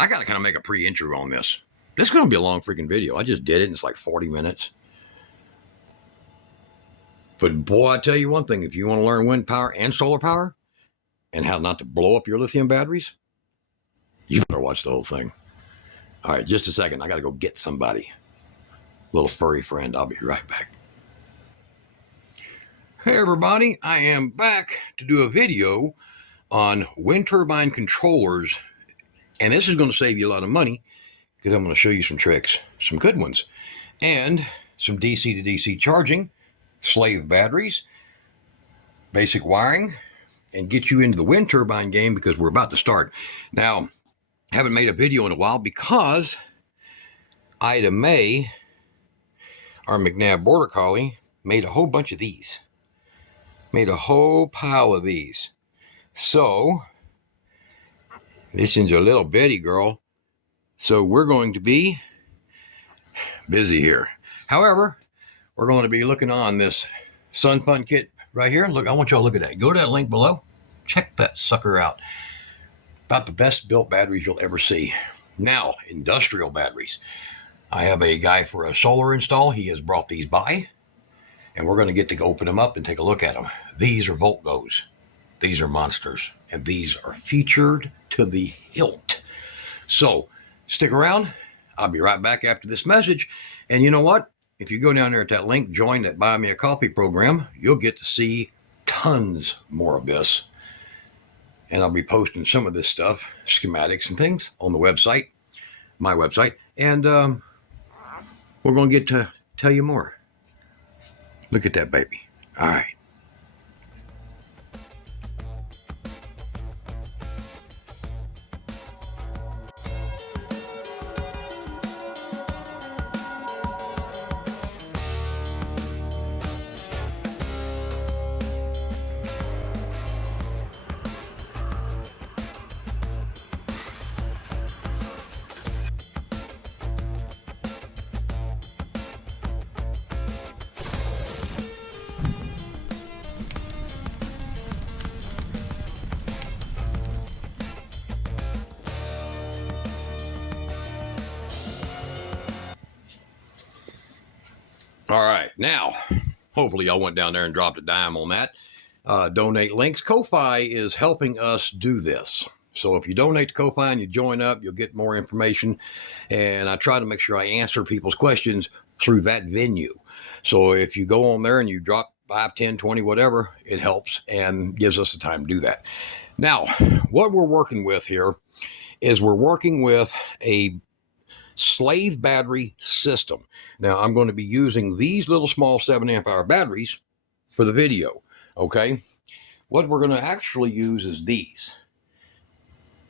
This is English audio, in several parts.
I got to kind of make a pre-intro on this. This is going to be a long freaking video. I just did it, and it's like 40 minutes. But boy, I tell you one thing, if you want to learn wind power and solar power and how not to blow up your lithium batteries, you better watch the whole thing. All right, just a second. I got to go get somebody. Little furry friend. I'll be right back. Hey, everybody. I am back to do a video on wind turbine controllers. And this is going to save you a lot of money because I'm going to show you some tricks, some good ones, and some DC to DC charging, slave batteries, basic wiring, and get you into the wind turbine game because we're about to start. Now, haven't made a video in a while because Ida May, our McNabb Border Collie, made a whole bunch of these. Made a whole pile of these. So, this is a little bitty girl. So we're going to be busy here. However, we're going to be looking on this Sun Fun kit right here. Look, I want y'all to look at that. Go to that link below. Check that sucker out. About the best built batteries you'll ever see. Now, industrial batteries. I have a guy for a solar install. He has brought these by, and we're going to get to open them up and take a look at them. These are Voltgos. These are monsters, and these are featured to the hilt. So stick around. I'll be right back after this message. And you know what? If you go down there at that link, join that Buy Me a Coffee program, you'll get to see tons more of this. And I'll be posting some of this stuff, schematics and things, on the website, my website. And we're going to get to tell you more. Look at that baby. All right. All right, now, hopefully y'all went down there and dropped a dime on that. Donate links. Ko-Fi is helping us do this. So if you donate to Ko-Fi and you join up, you'll get more information. And I try to make sure I answer people's questions through that venue. So if you go on there and you drop 5, 10, 20, whatever, it helps and gives us the time to do that. Now, what we're working with here is we're working with a slave battery system. Now, I'm going to be using these little small 7 amp hour batteries for the video, okay? What we're going to actually use is these.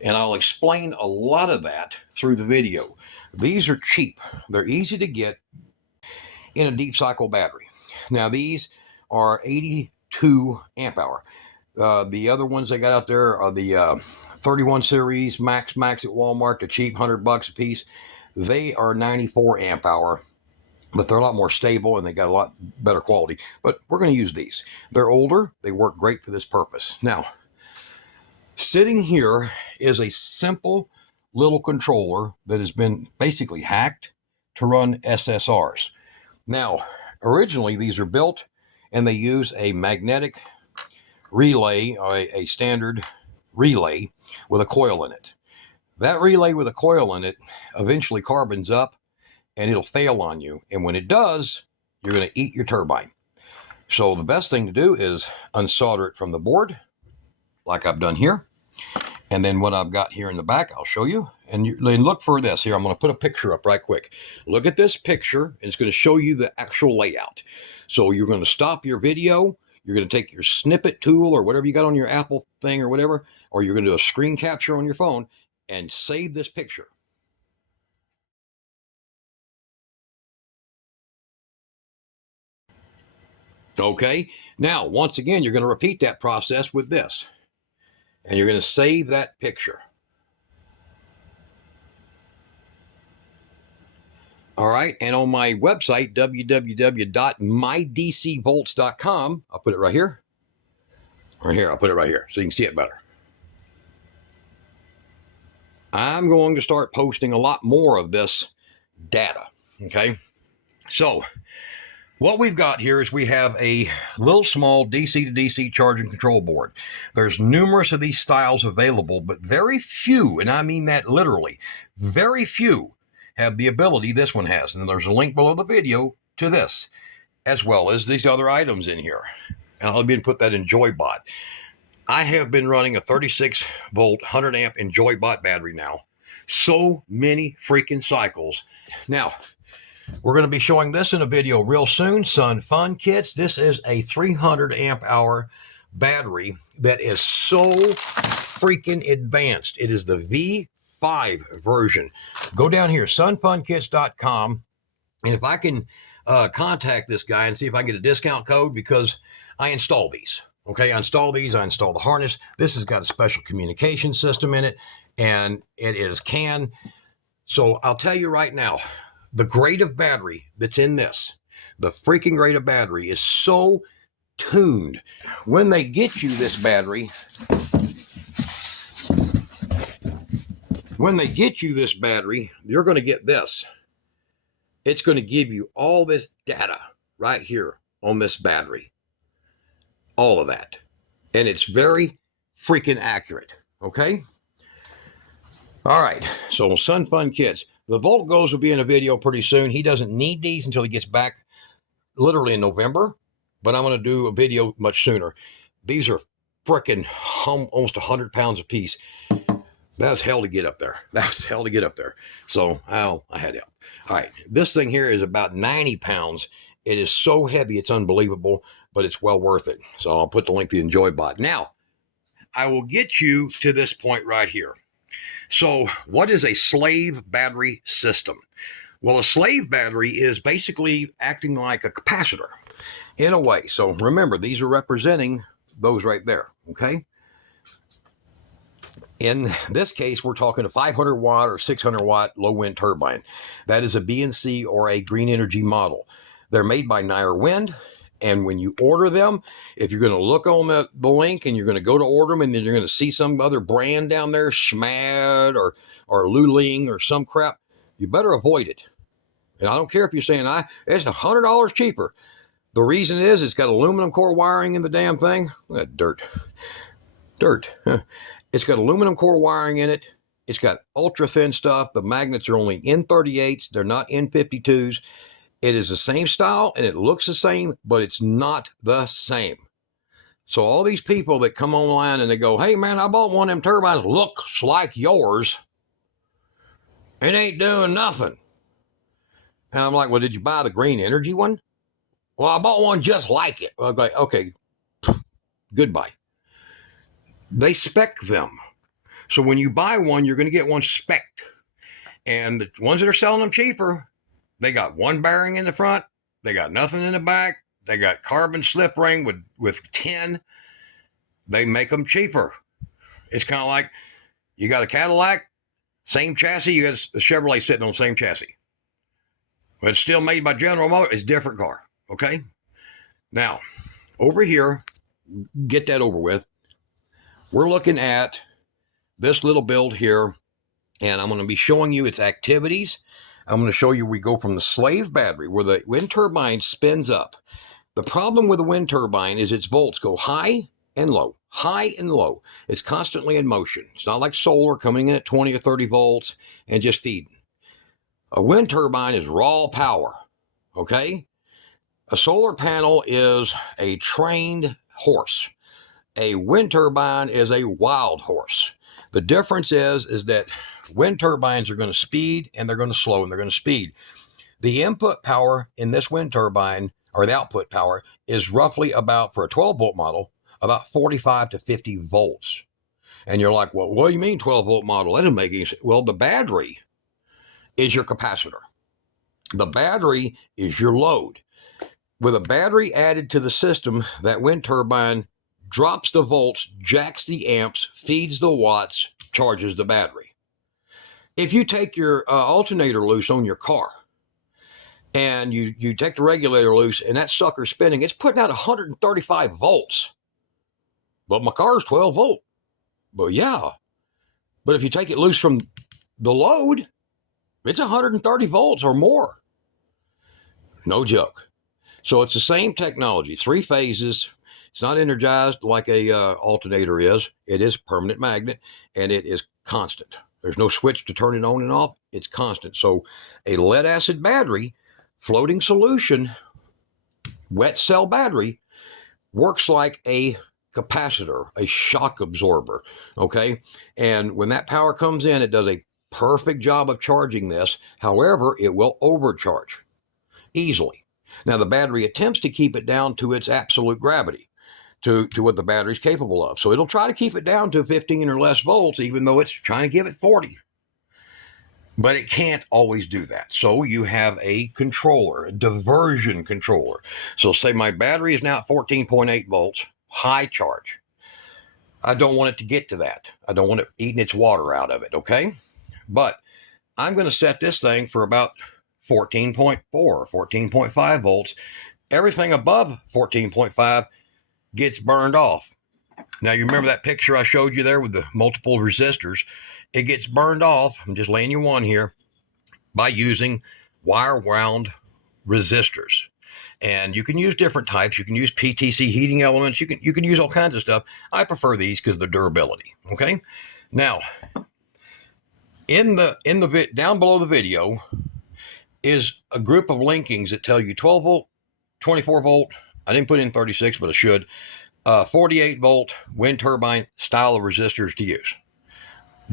And I'll explain a lot of that through the video. These are cheap. They're easy to get in a deep cycle battery. Now, these are 82 amp hour. The other ones they got out there are the 31 series Max at Walmart, the cheap, $100 a piece. They are 94 amp hour, but they're a lot more stable and they got a lot better quality. But we're going to use these. They're older. They work great for this purpose. Now, sitting here is a simple little controller that has been basically hacked to run SSRs. Now, originally these are built and they use a magnetic relay, or a standard relay with a coil in it. That relay with a coil in it eventually carbons up and it'll fail on you. And when it does, you're going to eat your turbine. So the best thing to do is unsolder it from the board, like I've done here. And then what I've got here in the back, I'll show you. And look for this here. I'm going to put a picture up right quick. Look at this picture, and it's going to show you the actual layout. So you're going to stop your video. You're going to take your snippet tool or whatever you got on your Apple thing or whatever, or you're going to do a screen capture on your phone and save this picture. Okay, now once again, you're going to repeat that process with this, and you're going to save that picture. All right, and on my website, www.mydcvolts.com, I'll put it right here. Right here, I'll put it right here so you can see it better. I'm going to start posting a lot more of this data. Okay. So what we've got here is we have a little small DC to DC charging control board. There's numerous of these styles available, but very few, and I mean that literally, very few have the ability this one has. And there's a link below the video to this, as well as these other items in here. I'll even put that in JoyBot. I have been running a 36 volt 100 amp EnjoyBot battery now. So many freaking cycles. Now, we're going to be showing this in a video real soon. Sun Fun Kits. This is a 300 amp hour battery that is so freaking advanced. It is the V5 version. Go down here, sunfunkits.com. And if I can contact this guy and see if I can get a discount code, because I install these. Okay, I install these. I install the harness. This has got a special communication system in it, and it is CAN. So I'll tell you right now, the grade of battery that's in this, the freaking grade of battery is so tuned. When they get you this battery, you're going to get this. It's going to give you all this data right here on this battery. All of that. And it's very freaking accurate. Okay? All right. So Sun Fun Kits. The Volt Goes will be in a video pretty soon. He doesn't need these until he gets back literally in November, but I'm going to do a video much sooner. These are freaking almost 100 pounds a piece. That was hell to get up there. So I had help. All right. This thing here is about 90 pounds. It is so heavy, it's unbelievable, but it's well worth it. So I'll put the link to the EnjoyBot. Now, I will get you to this point right here. So what is a slave battery system? Well, a slave battery is basically acting like a capacitor in a way. So remember, these are representing those right there, okay? In this case, we're talking a 500 watt or 600 watt low wind turbine. That is a BNC or a green energy model. They're made by Nair Wind. And when you order them, if you're going to look on the link and you're going to go to order them and then you're going to see some other brand down there, Schmad or Luling or some crap, you better avoid it. And I don't care if you're saying, it's $100 cheaper. The reason is it's got aluminum core wiring in the damn thing. Look at that dirt. It's got aluminum core wiring in it. It's got ultra thin stuff. The magnets are only N38s. They're not N52s. It is the same style and it looks the same, but it's not the same. So all these people that come online and they go, hey man, I bought one of them turbines, looks like yours. It ain't doing nothing. And I'm like, well, did you buy the green energy one? Well, I bought one just like it. Okay, goodbye. They spec them. So when you buy one, you're going to get one spec'd. And the ones that are selling them cheaper, they got one bearing in the front. They got nothing in the back. They got carbon slip ring with tin. They make them cheaper. It's kind of like you got a Cadillac, same chassis. You got a Chevrolet sitting on the same chassis. But it's still made by General Motors. It's a different car. Okay? Now, over here, get that over with. We're looking at this little build here, and I'm going to be showing you its activities. I'm going to show you we go from the slave battery where the wind turbine spins up. The problem with a wind turbine is its volts go high and low, high and low. It's constantly in motion. It's not like solar coming in at 20 or 30 volts and just feeding. A wind turbine is raw power, okay? A solar panel is a trained horse. A wind turbine is a wild horse. The difference is that wind turbines are going to speed and they're going to slow and they're going to speed. The input power in this wind turbine, or the output power, is roughly about, for a 12 volt model, about 45 to 50 volts. And you're like, well, what do you mean 12 volt model? That doesn't make any sense. Well, the battery is your capacitor. The battery is your load. With a battery added to the system, that wind turbine drops the volts, jacks the amps, feeds the watts, charges the battery. If you take your alternator loose on your car and you take the regulator loose and that sucker's spinning, it's putting out 135 volts. But my car's 12 volt. But yeah. But if you take it loose from the load, it's 130 volts or more. No joke. So it's the same technology, 3 phases. It's not energized like a alternator is. It is a permanent magnet, and it is constant. There's no switch to turn it on and off. It's constant. So a lead acid battery, floating solution, wet cell battery, works like a capacitor, a shock absorber, okay? And when that power comes in, it does a perfect job of charging this. However, it will overcharge easily. Now, the battery attempts to keep it down to its absolute gravity, to what the battery is capable of. So it'll try to keep it down to 15 or less volts, even though it's trying to give it 40. But it can't always do that. So you have a controller, a diversion controller. So say my battery is now at 14.8 volts, high charge. I don't want it to get to that. I don't want it eating its water out of it, okay? But I'm going to set this thing for about 14.4, 14.5 volts. Everything above 14.5 gets burned off. Now, you remember that picture I showed you there with the multiple resistors? It gets burned off, I'm just laying you one here, by using wire wound resistors. And you can use different types. You can use PTC heating elements. You can use all kinds of stuff. I prefer these because of the durability, okay? Now, in the down below the video is a group of linkings that tell you 12 volt, 24 volt. I didn't put in 36, but I should. 48 volt wind turbine style of resistors to use.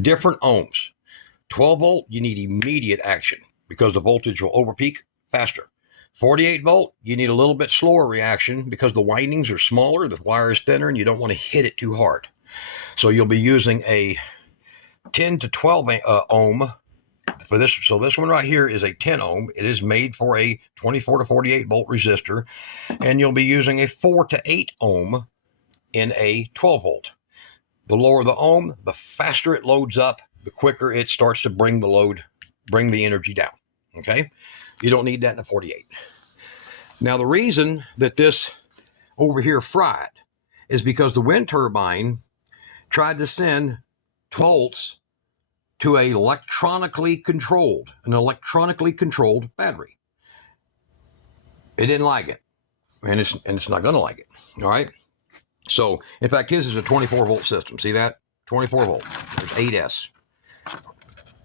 Different ohms. 12 volt, you need immediate action because the voltage will overpeak faster. 48 volt, you need a little bit slower reaction because the windings are smaller, the wire is thinner, and you don't want to hit it too hard. So you'll be using a 10 to 12 ohm for this. So this one right here is a 10 ohm. It is made for a 24 to 48 volt resistor, and you'll be using a 4 to 8 ohm in a 12 volt. The lower the ohm, the faster it loads up, the quicker it starts to bring the energy down, okay? You don't need that in a 48. Now, the reason that this over here fried is because the wind turbine tried to send volts to an electronically controlled battery. It didn't like it, and it's not going to like it, all right? So, in fact, his is a 24 volt system. See that? 24 volt. There's 8S.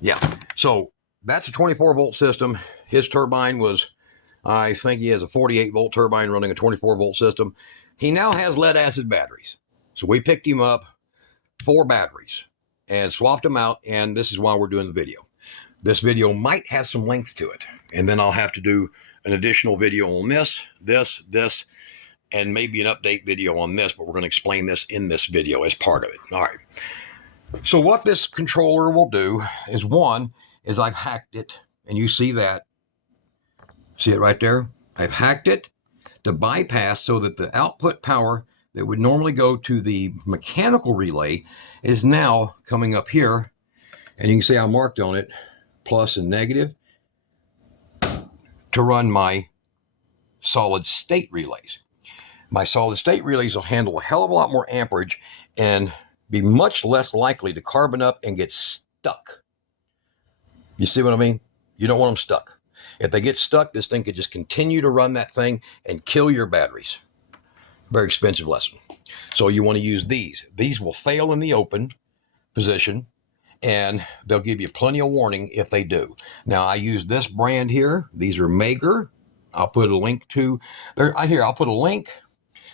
Yeah. So, that's a 24 volt system. His turbine was, I think he has a 48 volt turbine running a 24 volt system. He now has lead acid batteries. So, we picked him up 4 batteries and swapped them out, and this is why we're doing the video. This video might have some length to it, and then I'll have to do an additional video on this, and maybe an update video on this, but we're going to explain this in this video as part of it. All right. So what this controller will do is, one, is I've hacked it, and you see that. See it right there? I've hacked it to bypass so that the output power that would normally go to the mechanical relay is now coming up here, and you can see I marked on it plus and negative to run my solid state relays. My solid state relays will handle a hell of a lot more amperage and be much less likely to carbon up and get stuck. You see what I mean? You don't want them stuck. If they get stuck, this thing could just continue to run that thing and kill your batteries. Very expensive lesson. So you want to use these. These will fail in the open position, and they'll give you plenty of warning if they do. Now, I use this brand here. These are Mager. I'll put a link to there. I'll put a link.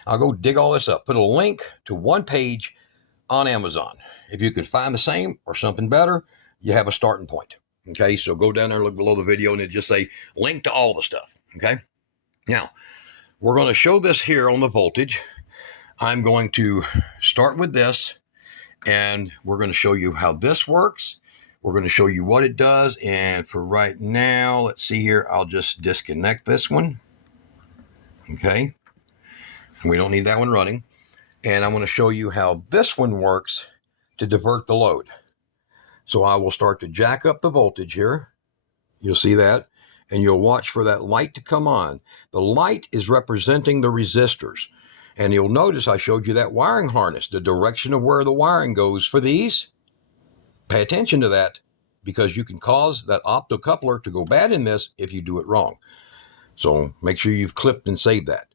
I'll go dig all this up. Put a link to one page on Amazon. If you could find the same or something better, you have a starting point. Okay, so go down there and look below the video, and it just say link to all the stuff. Okay, now we're going to show this here on the voltage. I'm going to start with this, and we're going to show you how this works. We're going to show you what it does, and for right now, let's see here. I'll just disconnect this one. Okay. We don't need that one running. And I'm going to show you how this one works to divert the load. So I will start to jack up the voltage here. You'll see that. And you'll watch for that light to come on. The light is representing the resistors. And you'll notice I showed you that wiring harness, the direction of where the wiring goes for these. Pay attention to that, because you can cause that optocoupler to go bad in this if you do it wrong. So make sure you've clipped and saved that.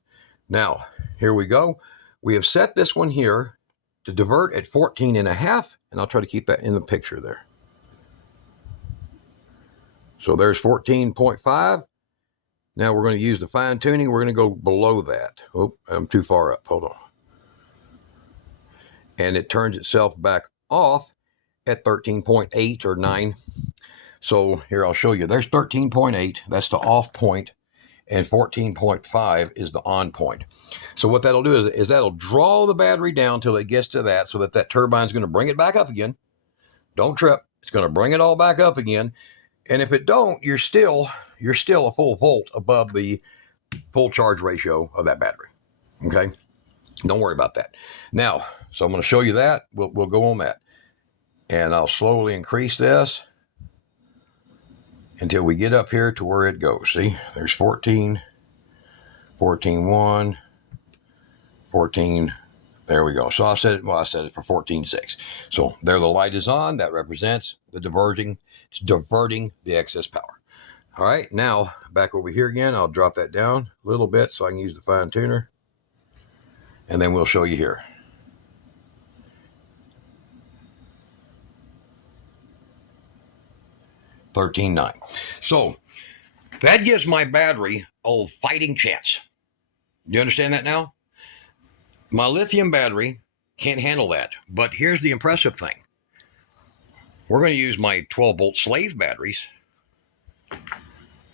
Now, here we go. We have set this one here to divert at 14.5, and I'll try to keep that in the picture there. So there's 14.5. Now we're going to use the fine tuning. We're going to go below that. Oh, I'm too far up. Hold on. And it turns itself back off at 13.8 or 9. So here, I'll show you. There's 13.8. That's the off point. And 14.5 is the on point. So what that'll do is that'll draw the battery down till it gets to that, so that turbine's going to bring it back up again. Don't trip. It's going to bring it all back up again. And if it don't, you're still a full volt above the full charge ratio of that battery. Okay? Don't worry about that. Now, so I'm going to show you that. We'll go on that. And I'll slowly increase this until we get up here to where it goes. See, there's 14, 14.1, 14. There we go. So I set it for 14.6. So there the light is on. That represents the diverting. It's diverting the excess power. All right, now back over here again. I'll drop that down a little bit so I can use the fine tuner. And then we'll show you here. $13.9. So that gives my battery a fighting chance. You understand that now? My lithium battery can't handle that. But here's the impressive thing. We're going to use my 12-volt slave batteries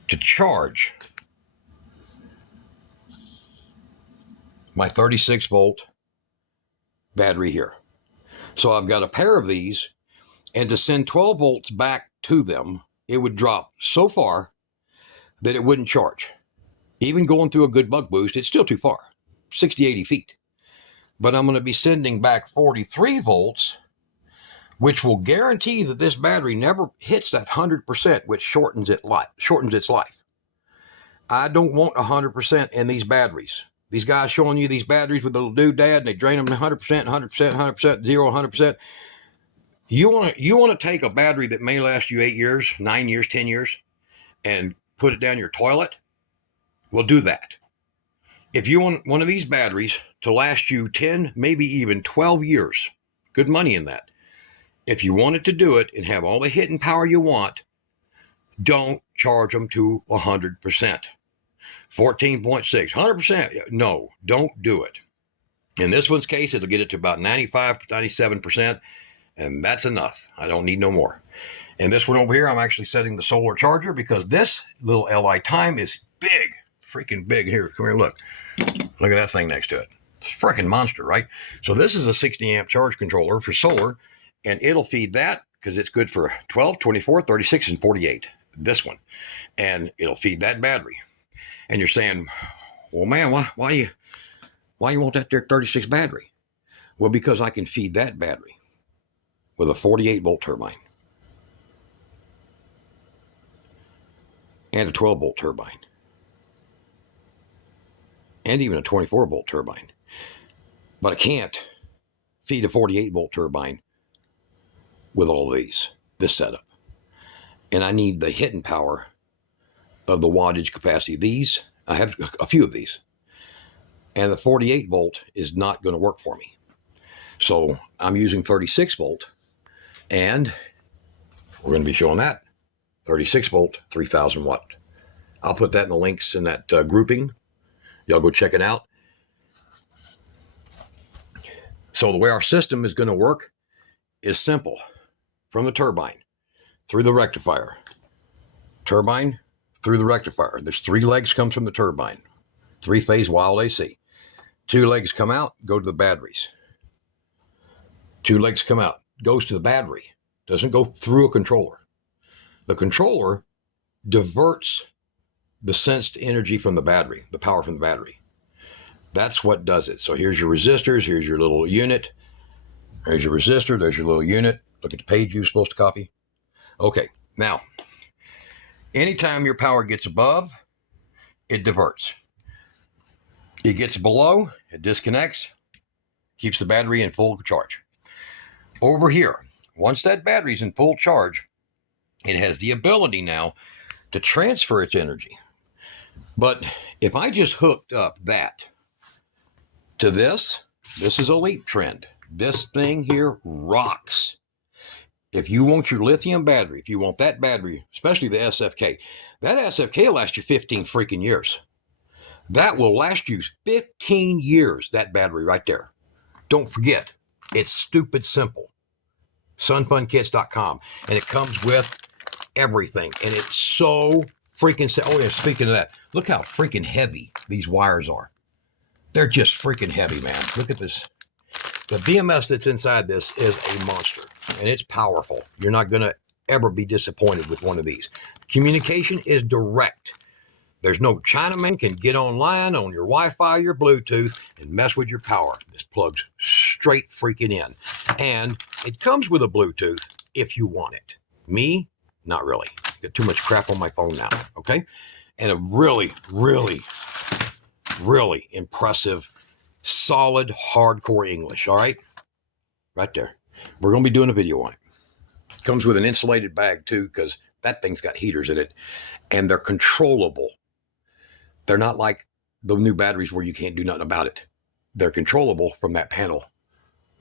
to charge my 36-volt battery here. So I've got a pair of these, and to send 12 volts back to them, it would drop so far that it wouldn't charge. Even going through a good buck boost, it's still too far, 60, 80 feet. But I'm going to be sending back 43 volts, which will guarantee that this battery never hits that 100%, which shortens its life. I don't want 100% in these batteries. These guys showing you these batteries with the little doodad, and they drain them 100%, 100%, 100%, 0, 100%. You want to take a battery that may last you 8 years, 9 years, 10 years, and put it down your toilet? Well, do that. If you want one of these batteries to last you 10, maybe even 12 years, good money in that. If you want it to do it and have all the hitting power you want, don't charge them to 100%. 14.6, 100%. No, don't do it. In this one's case, it'll get it to about 95, 97%, and that's enough. I don't need no more. And this one over here, I'm actually setting the solar charger because this little LI time is big, freaking big. Here, come here, look. Look at that thing next to it. It's a freaking monster, right? So this is a 60 amp charge controller for solar, and it'll feed that because it's good for 12, 24, 36, and 48. This one. And it'll feed that battery. And you're saying, well, man, why you want that there 36 battery? Well, because I can feed that battery with a 48 volt turbine and a 12 volt turbine and even a 24 volt turbine. But I can't feed a 48 volt turbine with all of this setup. And I need the hitting power of the wattage capacity. These, I have a few of these. And the 48 volt is not going to work for me. So I'm using 36 volt. And we're going to be showing that. 36 volt, 3000 watt. I'll put that in the links in that grouping. Y'all go check it out. So the way our system is going to work is simple. From the turbine, through the rectifier. Turbine, through the rectifier. There's 3 legs comes from the turbine. 3-phase wild AC. 2 legs come out, go to the batteries. 2 legs come out, goes to the battery. Doesn't go through a controller. The controller diverts the sensed energy from the battery, the power from the battery. That's what does it. So here's your resistors, here's your little unit. There's your resistor, there's your little unit. Look at the page you're supposed to copy. Okay, now, anytime your power gets above, it diverts. It gets below, it disconnects, keeps the battery in full charge. Over here, once that battery's in full charge, it has the ability now to transfer its energy. But if I just hooked up that to this is a Leap Trend. This thing here rocks. If you want your lithium battery, if you want that battery, especially the SFK, that SFK will last you 15 freaking years. That will last you 15 years, that battery right there. Don't forget, it's stupid simple. sunfunkits.com, and it comes with everything, and it's so freaking, oh yeah, speaking of that, look how freaking heavy these wires are. They're just freaking heavy, man. Look at this. The BMS that's inside this is a monster, and it's powerful. You're not going to ever be disappointed with one of these. Communication is direct. There's no Chinaman can get online on your Wi-Fi, your Bluetooth, and mess with your power. This plugs straight freaking in. And it comes with a Bluetooth if you want it. Me, not really. Got too much crap on my phone now, okay? And a really, really, really impressive, solid, hardcore English, all right? Right there. We're going to be doing a video on it. Comes with an insulated bag, too, because that thing's got heaters in it, and they're controllable. They're not like the new batteries where you can't do nothing about it. They're controllable from that panel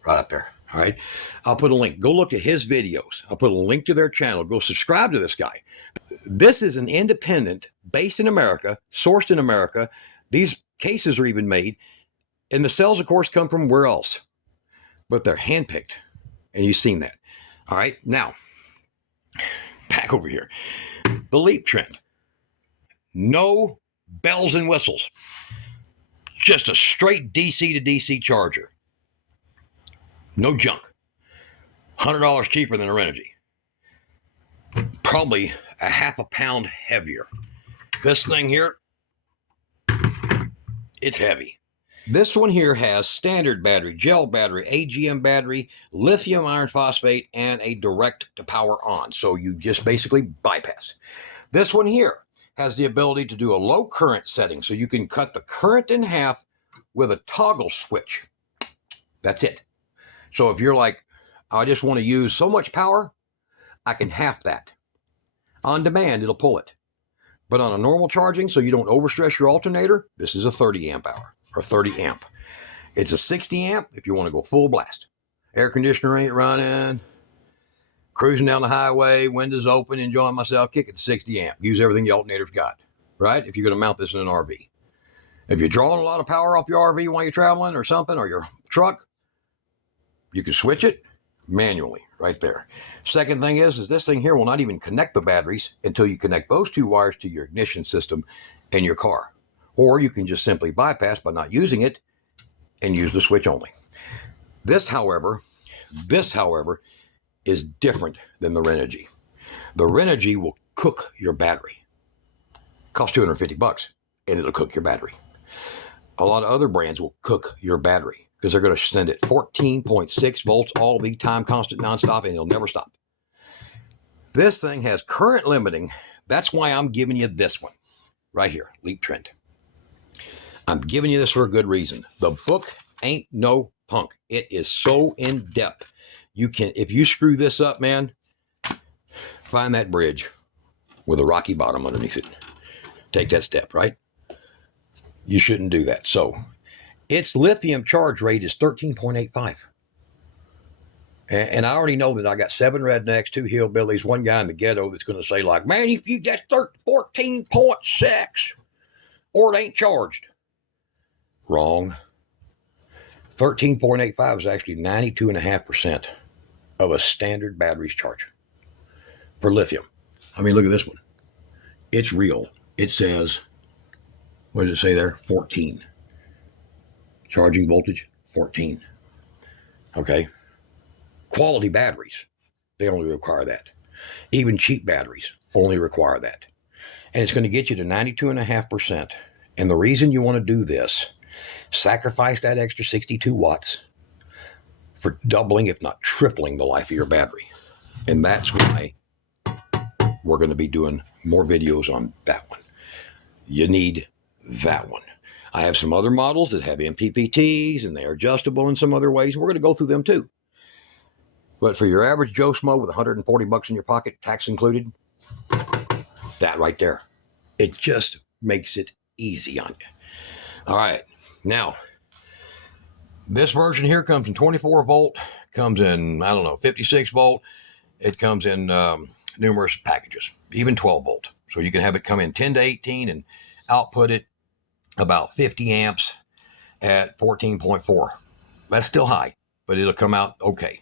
right up there. All right. I'll put a link. Go look at his videos. I'll put a link to their channel. Go subscribe to this guy. This is an independent, based in America, sourced in America. These cases are even made. And the cells, of course, come from where else? But they're handpicked. And you've seen that. All right. Now, back over here. The Leap Trend. No bells and whistles. Just a straight DC to DC charger. No junk. $100 cheaper than a Renogy. Probably a half a pound heavier. This thing here, it's heavy. This one here has standard battery, gel battery, AGM battery, lithium iron phosphate, and a direct to power on. So you just basically bypass. This one here has the ability to do a low current setting. So you can cut the current in half with a toggle switch. That's it. So if you're like, I just want to use so much power, I can half that. On demand, it'll pull it. But on a normal charging, so you don't overstress your alternator, this is a 30 amp hour or 30 amp. It's a 60 amp if you want to go full blast. Air conditioner ain't running. Cruising down the highway, windows open, enjoying myself, kick it to 60 amp. Use everything the alternator's got, right? If you're going to mount this in an RV. If you're drawing a lot of power off your RV while you're traveling or something, or your truck, you can switch it manually right there. Second thing is this thing here will not even connect the batteries until you connect those two wires to your ignition system in your car. Or you can just simply bypass by not using it and use the switch only. This, however, is different than the Renogy. The Renogy will cook your battery. Costs $250 and it'll cook your battery. A lot of other brands will cook your battery because they're going to send it 14.6 volts all the time, constant, nonstop, and it'll never stop. This thing has current limiting. That's why I'm giving you this one right here, Leap Trend. I'm giving you this for a good reason. The book ain't no punk. It is so in depth. You can, if you screw this up, man, find that bridge with a rocky bottom underneath it. Take that step, right? You shouldn't do that. So its lithium charge rate is 13.85. And I already know that I got 7 rednecks, 2 hillbillies, 1 guy in the ghetto that's going to say like, man, if you get 14.6 or it ain't charged. Wrong. 13.85 is actually 92.5% of a standard battery's charge for lithium. I mean, look at this one. It's real. It says, what does it say there? 14. Charging voltage, 14. Okay. Quality batteries, they only require that. Even cheap batteries only require that. And it's going to get you to 92.5%. And the reason you want to do this, sacrifice that extra 62 watts for doubling, if not tripling, the life of your battery. And that's why we're going to be doing more videos on that one. You need that one. I have some other models that have MPPTs and they're adjustable in some other ways. We're going to go through them too. But for your average Joe Schmo with 140 bucks in your pocket, tax included, that right there, it just makes it easy on you. All right. Now, this version here comes in 24 volt, comes in, 56 volt. It comes in numerous packages, even 12 volt. So you can have it come in 10 to 18 and output it about 50 amps at 14.4. That's still high, but it'll come out okay.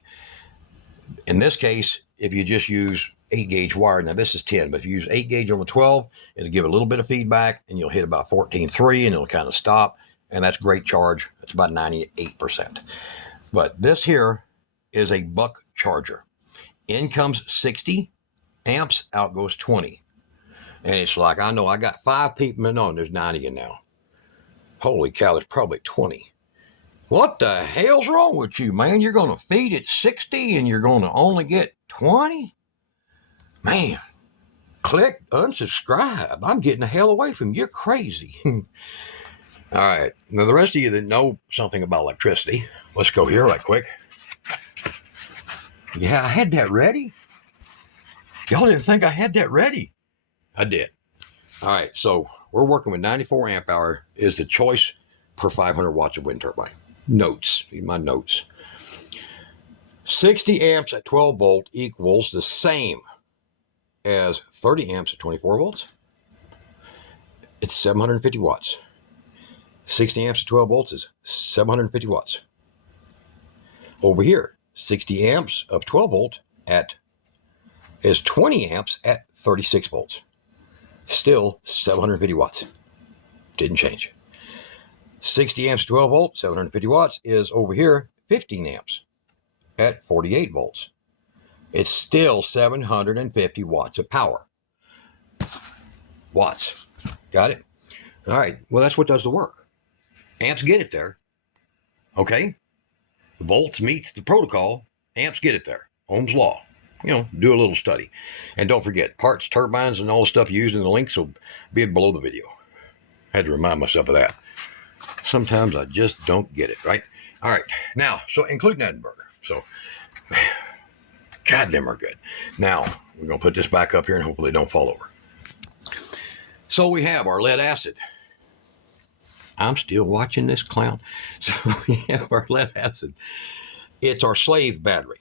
In this case, if you just use 8 gauge wire, now this is 10, but if you use 8 gauge on the 12, it'll give a little bit of feedback and you'll hit about 14.3 and it'll kind of stop. And that's great charge. It's about 98%. But this here is a buck charger. In comes 60 amps, out goes 20. And it's like, I know I got 5 people. No, there's 90 in now. Holy cow, there's probably 20. What the hell's wrong with you, man? You're going to feed it 60 and you're going to only get 20? Man, click unsubscribe. I'm getting the hell away from you. You're crazy. All right. Now, the rest of you that know something about electricity, let's go here right quick. Yeah, I had that ready. Y'all didn't think I had that ready. I did. All right. So we're working with 94 amp hour is the choice per 500 watts of wind turbine. Notes, my notes. 60 amps at 12 volt equals the same as 30 amps at 24 volts. It's 750 watts. 60 amps at 12 volts is 750 watts. Over here, 60 amps of 12 volt is 20 amps at 36 volts. Still 750 watts. Didn't change. 60 amps, 12 volts, 750 watts is over here, 15 amps at 48 volts. It's still 750 watts of power. Watts. Got it? All right. Well, that's what does the work. Amps get it there. Okay? The volts meets the protocol. Amps get it there. Ohm's law. Do a little study. And don't forget, parts, turbines, and all the stuff used in the links will be below the video. I had to remind myself of that. Sometimes I just don't get it, right? All right. Now, so including that inverter. So, God, them are good. Now, we're going to put this back up here and hopefully it don't fall over. So we have our lead acid. I'm still watching this clown. So we have our lead acid. It's our slave battery.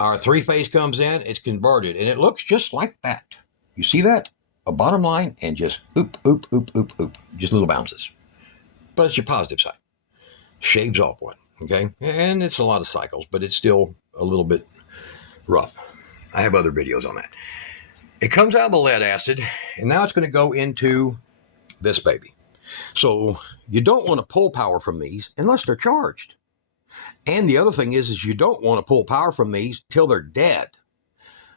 Our 3-phase comes in, it's converted, and it looks just like that. You see that? A bottom line and just oop, oop, oop, oop, oop. Just little bounces. But it's your positive side. Shaves off one, okay? And it's a lot of cycles, but it's still a little bit rough. I have other videos on that. It comes out of the lead acid, and now it's going to go into this baby. So you don't want to pull power from these unless they're charged. And the other thing is you don't want to pull power from these till they're dead.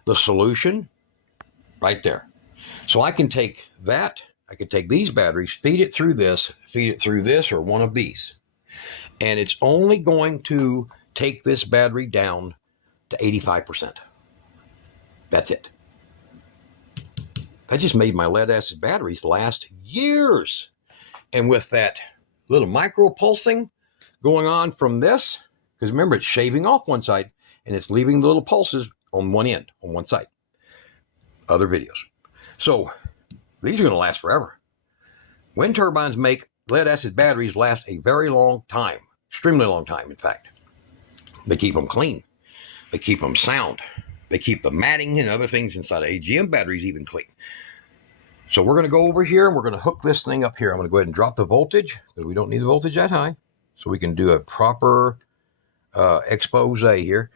The solution, right there. So I can take that, I can take these batteries, feed it through this, or one of these. And it's only going to take this battery down to 85%. That's it. That just made my lead acid batteries last years. And with that little micro pulsing going on from this, because remember, it's shaving off one side and it's leaving the little pulses on one end, on one side. Other videos. So these are going to last forever. Wind turbines make lead acid batteries last a very long time, extremely long time, in fact. They keep them clean. They keep them sound. They keep the matting and other things inside of AGM batteries even clean. So we're going to go over here and we're going to hook this thing up here. I'm going to go ahead and drop the voltage because we don't need the voltage that high. So we can do a proper expose here.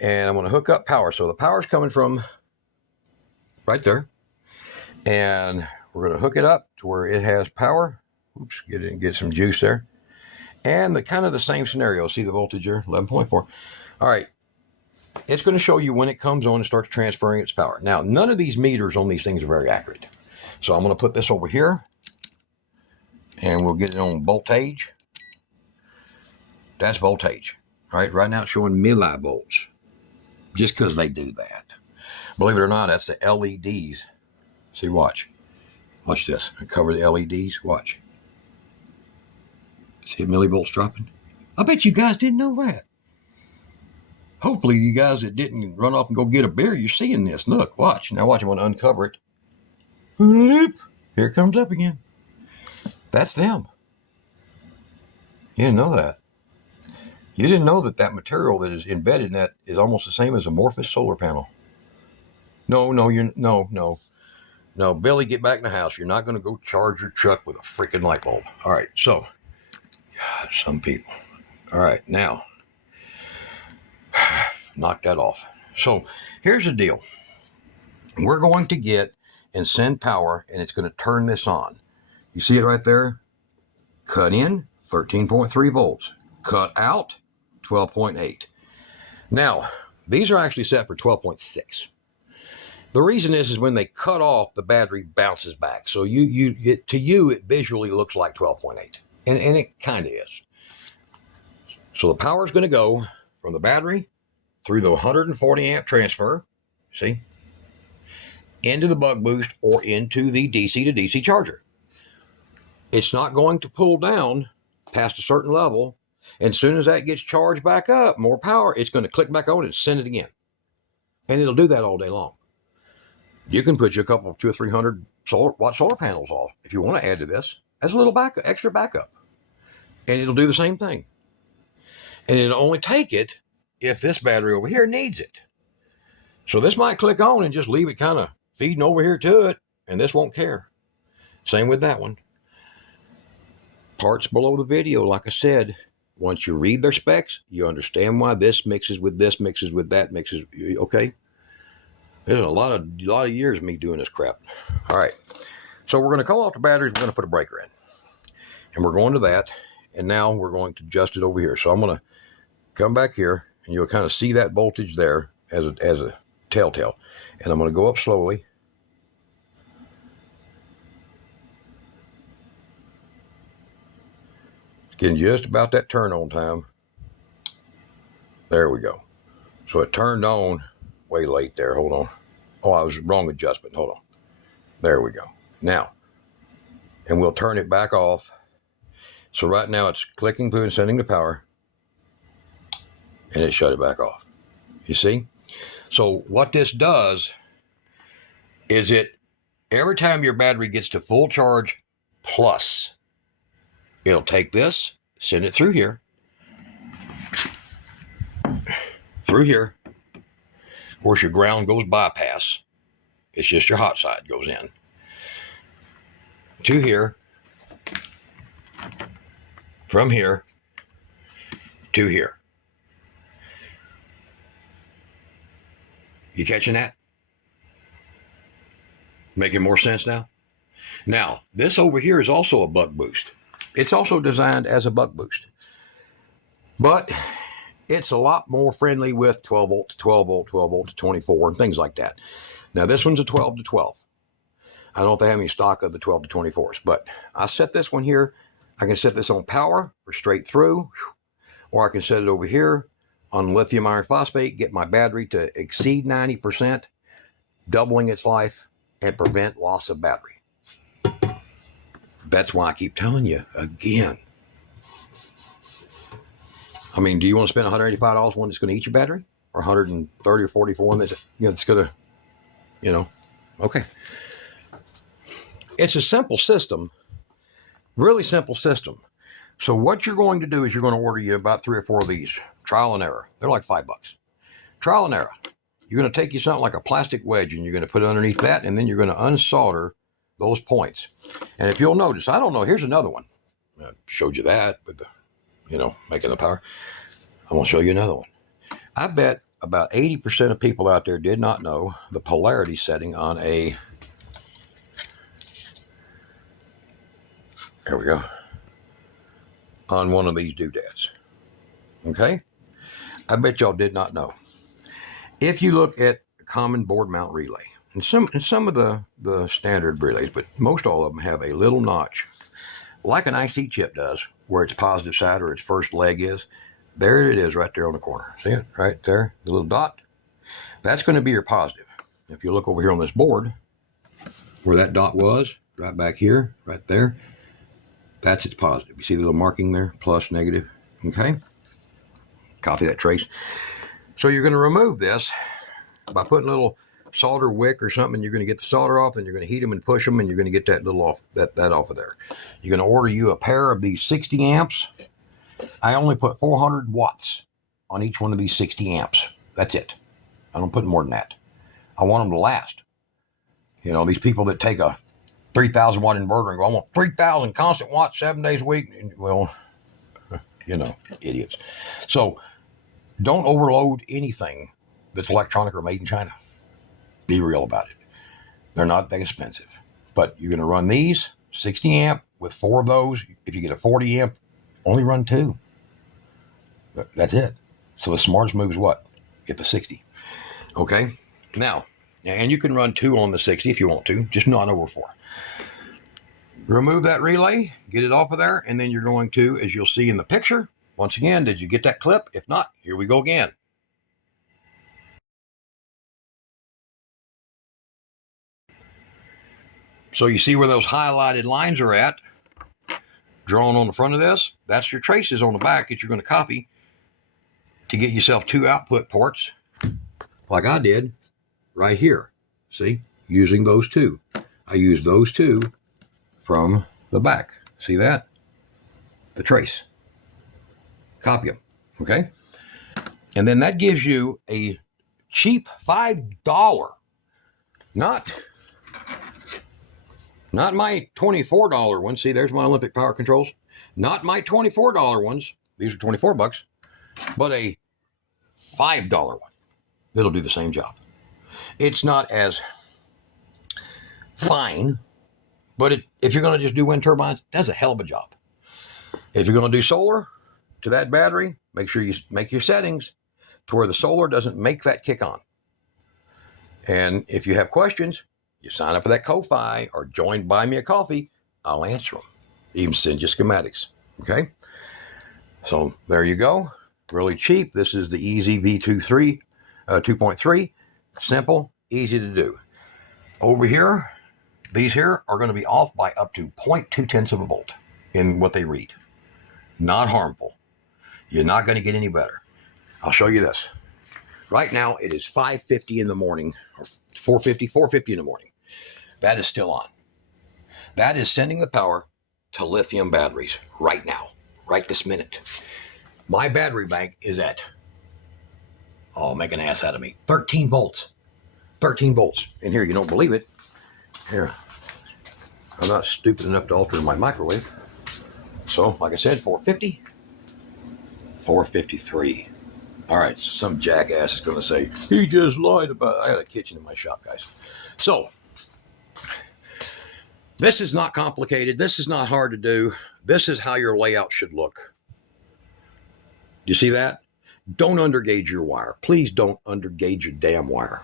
And I'm going to hook up power. So the power's coming from right there. And we're going to hook it up to where it has power. Oops, get some juice there. And the kind of the same scenario. See the voltage here, 11.4. All right. It's going to show you when it comes on and starts transferring its power. Now, none of these meters on these things are very accurate. So I'm going to put this over here. And we'll get it on voltage. That's voltage. All right, right now it's showing millivolts. Just because they do that. Believe it or not, that's the LEDs. See, watch. Watch this. I cover the LEDs. Watch. See millivolts dropping? I bet you guys didn't know that. Hopefully you guys that didn't run off and go get a beer, you're seeing this. Look, watch. Now watch, I'm going to uncover it. Here it comes up again. That's them. You didn't know that. You didn't know that that material that is embedded in that is almost the same as a amorphous solar panel. No, Billy, get back in the house. You're not going to go charge your truck with a freaking light bulb. All right, so, God, some people. All right, now, knock that off. So, here's the deal. We're going to get and send power, and it's going to turn this on. You see it right there? Cut in, 13.3 volts. Cut out, 12.8. Now, these are actually set for 12.6. The reason is when they cut off, the battery bounces back. So you get, to you, it visually looks like 12.8. And it kind of is. So the power is going to go from the battery through the 140 amp transfer, see, into the buck boost or into the DC to DC charger. It's not going to pull down past a certain level. And as soon as that gets charged back up, more power, it's going to click back on and send it again. And it'll do that all day long. You can put you a couple, 200 or 300 watt solar panels off if you want to add to this as a little backup, extra backup. And it'll do the same thing. And it'll only take it if this battery over here needs it. So this might click on and just leave it kind of feeding over here to it, and this won't care. Same with that one. Parts below the video, like I said, once you read their specs, you understand why this mixes with this, mixes with that, mixes, okay? There's a lot of years of me doing this crap. All right, so we're going to call off the batteries. We're going to put a breaker in, and we're going to that. And now we're going to adjust it over here. So I'm going to come back here, and you'll kind of see that voltage there as a telltale. And I'm going to go up slowly. Getting just about that turn on time. There we go. So it turned on way late there. Hold on. Oh, I was wrong adjustment. Hold on. There we go. Now, and we'll turn it back off. So right now it's clicking through and sending the power. And it shut it back off. You see? So what this does is every time your battery gets to full charge plus, it'll take this, send it through here. Through here. Of course, your ground goes bypass. It's just your hot side goes in. To here. From here to here. You catching that? Making more sense now? Now, this over here is also a buck boost. It's also designed as a buck boost. But it's a lot more friendly with 12 volt to 12 volt, 12 volt to 24, and things like that. Now, this one's a 12 to 12. I don't know if they have any stock of the 12 to 24s, but I set this one here. I can set this on power for straight through, or I can set it over here on lithium iron phosphate, get my battery to exceed 90%, doubling its life, and prevent loss of battery. That's why I keep telling you again. I mean, do you want to spend $185 one that's going to eat your battery? Or $130 or $44 one that's, that's going to, okay. It's a simple system. Really simple system. So what you're going to do is you're going to order you about 3 or 4 of these. Trial and error. They're like $5. Trial and error. You're going to take you something like a plastic wedge and you're going to put it underneath that, and then you're going to unsolder those points. And if you'll notice, I don't know, here's another one. I showed you that with the, making the power. I want to show you another one. I bet about 80% of people out there did not know the polarity setting on a, there we go, on one of these doodads. Okay? I bet y'all did not know. If you look at a common board mount relay, and some of the standard relays, but most all of them have a little notch, like an IC chip does, where its positive side or its first leg is. There it is right there on the corner. See it? Right there, the little dot. That's going to be your positive. If you look over here on this board, where that dot was, right back here, right there, that's its positive. You see the little marking there, plus, negative, okay? Copy that trace. So you're going to remove this by putting a little solder wick or something. You're going to get the solder off, and you're going to heat them and push them, and you're going to get that little off that off of there. You're going to order you a pair of these 60 amps. I only put 400 watts on each one of these 60 amps. That's it. I don't put more than that. I want them to last. You know, these people that take a 3,000 watt inverter and go, I want 3,000 constant watts 7 days a week. Well, you know, idiots. So don't overload anything that's electronic or made in China. Be real about it. They're not that expensive. But you're going to run these 60 amp with 4 of those. If you get a 40 amp, only run 2. That's it. So the smartest move is what? Get the 60. Okay? Now, and you can run 2 on the 60 if you want to, just not over 4. Remove that relay, get it off of there, and then you're going to, as you'll see in the picture, once again, did you get that clip? If not, here we go again. So you see where those highlighted lines are at, drawn on the front of this? That's your traces on the back that you're going to copy to get yourself 2 output ports, like I did right here. See, using those 2. I used those 2 from the back. See that? The trace. Copy them, okay? And then that gives you a cheap $5, not my $24 ones. See, there's my Olympic power controls. Not my $24 ones. These are 24 bucks, but a $5 one. It'll do the same job. It's not as fine, but if you're going to just do wind turbines, that's a hell of a job. If you're going to do solar to that battery, make sure you make your settings to where the solar doesn't make that kick on. And if you have questions, you sign up for that Ko-Fi or join Buy Me a Coffee. I'll answer them. Even send you schematics. Okay? So there you go. Really cheap. This is the Easy V23 2.3. Simple, easy to do. Over here, these here are going to be off by up to 0.2 of a volt in what they read. Not harmful. You're not going to get any better. I'll show you this. Right now, it is 5:50 in the morning, or 4:50 in the morning. That is still on. That is sending the power to lithium batteries right now, right this minute. My battery bank is at, make an ass out of me, 13 volts. 13 volts. And here, you don't believe it. Here, I'm not stupid enough to alter my microwave. So, like I said, 450, 453. All right, so some jackass is going to say, he just lied about it. I got a kitchen in my shop, guys. So, this is not complicated. This is not hard to do. This is how your layout should look. You see that? Don't undergauge your wire. Please don't undergauge your damn wire,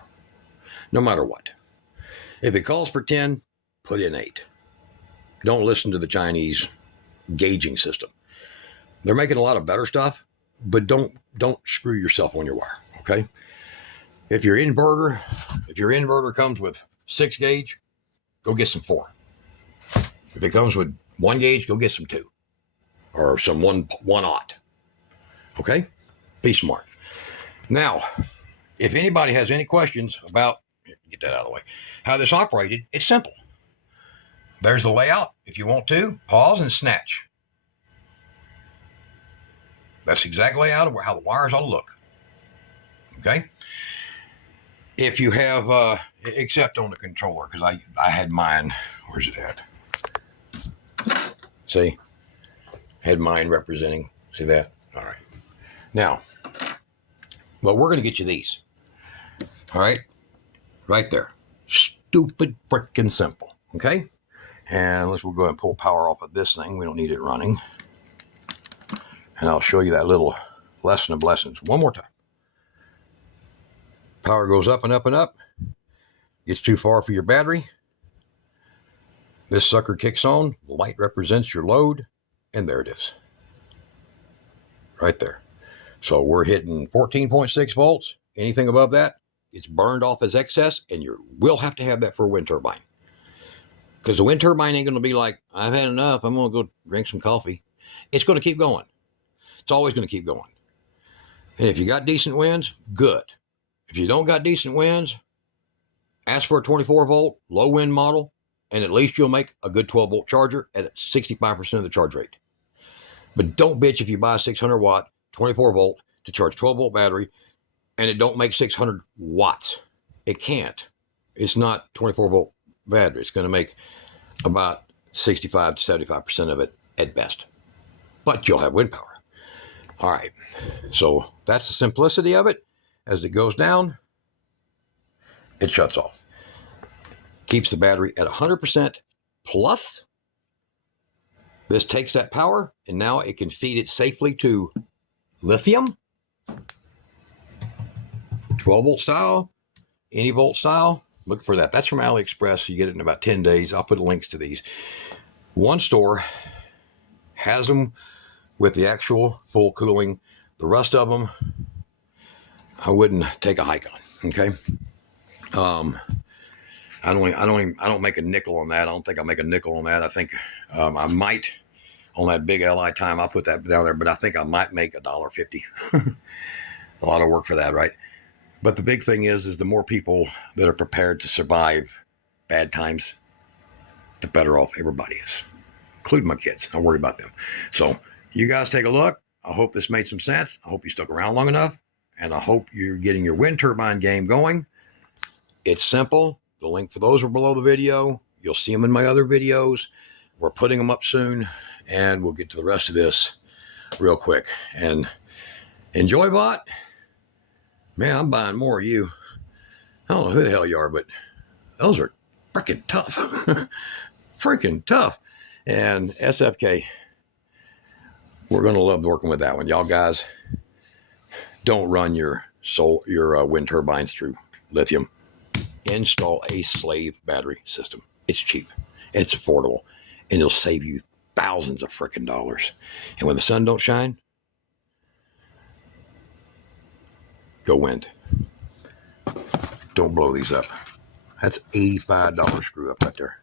no matter what. If it calls for 10, put in 8. Don't listen to the Chinese gauging system. They're making a lot of better stuff, but don't screw yourself on your wire, okay? If your inverter comes with 6 gauge, go get some 4. If it comes with 1 gauge, go get some 2 or some 1/0. Okay? Be smart. Now, if anybody has any questions about, get that out of the way, how this operated, it's simple. There's the layout. If you want to, pause and snatch. That's exactly how the wires ought to look. Okay? If you have, except on the controller, because I had mine, where's it at? See? Had mine representing, see that? All right. Now, well, we're going to get you these. All right? Right there. Stupid freaking simple. Okay? And we'll go ahead and pull power off of this thing. We don't need it running. And I'll show you that little lesson of lessons one more time. Power goes up and up and up. Gets too far for your battery. This sucker kicks on. The light represents your load. And there it is. Right there. So we're hitting 14.6 volts. Anything above that, it's burned off as excess. And you will have to have that for a wind turbine. Because the wind turbine ain't going to be like, I've had enough. I'm going to go drink some coffee. It's going to keep going. It's always going to keep going. And if you got decent winds, good. If you don't got decent winds, ask for a 24 volt low wind model, and at least you'll make a good 12 volt charger at 65% of the charge rate. But don't bitch if you buy a 600 watt 24 volt to charge 12 volt battery and it don't make 600 watts. It can't. It's not 24 volt battery. It's going to make about 65 to 75% of it at best. But you'll have wind power. All right. So that's the simplicity of it. As it goes down, it shuts off. Keeps the battery at 100% plus. This takes that power, and now it can feed it safely to lithium, 12 volt style, any volt style. Look for that. That's from AliExpress. You get it in about 10 days. I'll put links to these. One store has them with the actual full cooling. The rest of them, I wouldn't take a hike on. Okay. I don't make a nickel on that. I don't think I'll make a nickel on that. I think I might on that big LI time. I'll put that down there, but I think I might make $1.50. A lot of work for that, right? But the big thing is the more people that are prepared to survive bad times, the better off everybody is, including my kids. I worry about them. So you guys take a look. I hope this made some sense. I hope you stuck around long enough, and I hope you're getting your wind turbine game going. It's simple. The link for those are below the video. You'll see them in my other videos. We're putting them up soon, and we'll get to the rest of this real quick. And enjoy, bot. Man, I'm buying more of you. I don't know who the hell you are, but those are freaking tough. Freaking tough. And SFK, we're going to love working with that one. Y'all guys, don't run your wind turbines through lithium. Install a slave battery system. It's cheap, it's affordable, and it'll save you thousands of freaking dollars. And when the sun don't shine, go wind. Don't blow these up. That's $85 screw up right there.